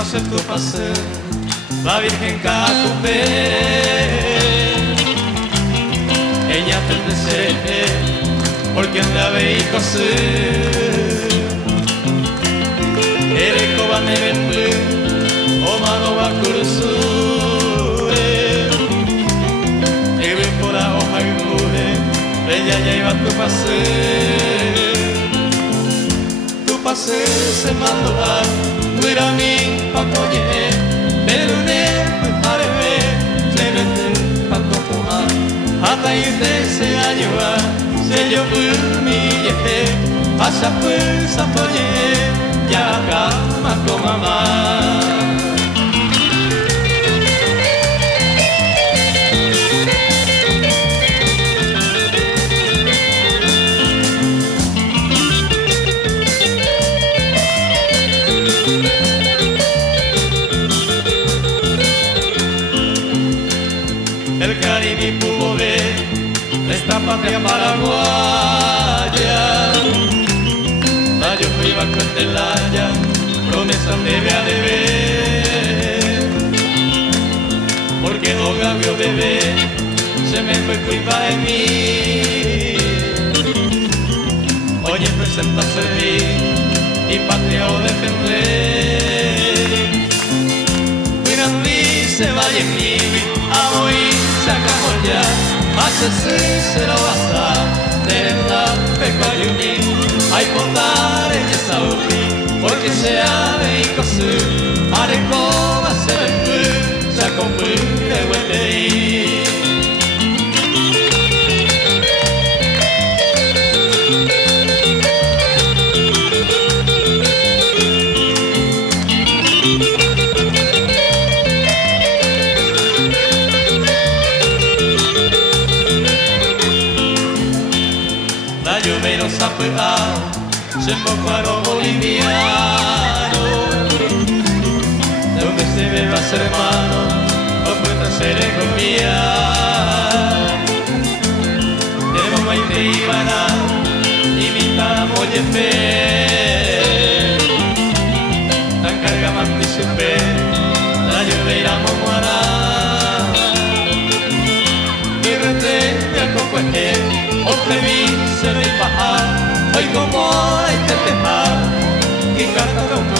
hacer tu paseo, la Virgen Cacupé. Ella te desee, porque andaba y cosé. Ere kobane benlu, o mano wa kurusu. Ebe kora o haimure, ella ya iba tu paseo. Se mandoa, kuirami pakoye, berune harebe, sebete pakopoa. Hata irte se añoa, se yo miye, asa pues apoye, ya kama con mamá. El Caribe pudo ver esta patria paraguaya. La yo fui bajo el telaya, promesa debe a deber. Porque no gavio bebé, se me fue culpa de mí. Oye, presenta servir y patria o defender. Mira, se vaya en mí, amo y sacamos ya, hace sí se lo basta, de la pecoyuni, hay contar en esa ubi, porque se ave y cosu, arecoba se ve, se acompude huele ir. Se paro boliviano, de donde se beba ser hermano, o puede ser economía. Tenemos maite y vana, imitamos yefe, tan carga más ni supe, la lloveira momoará. Y rete de acocueje, o preví se me baja. Hoy como este tejar, que canta como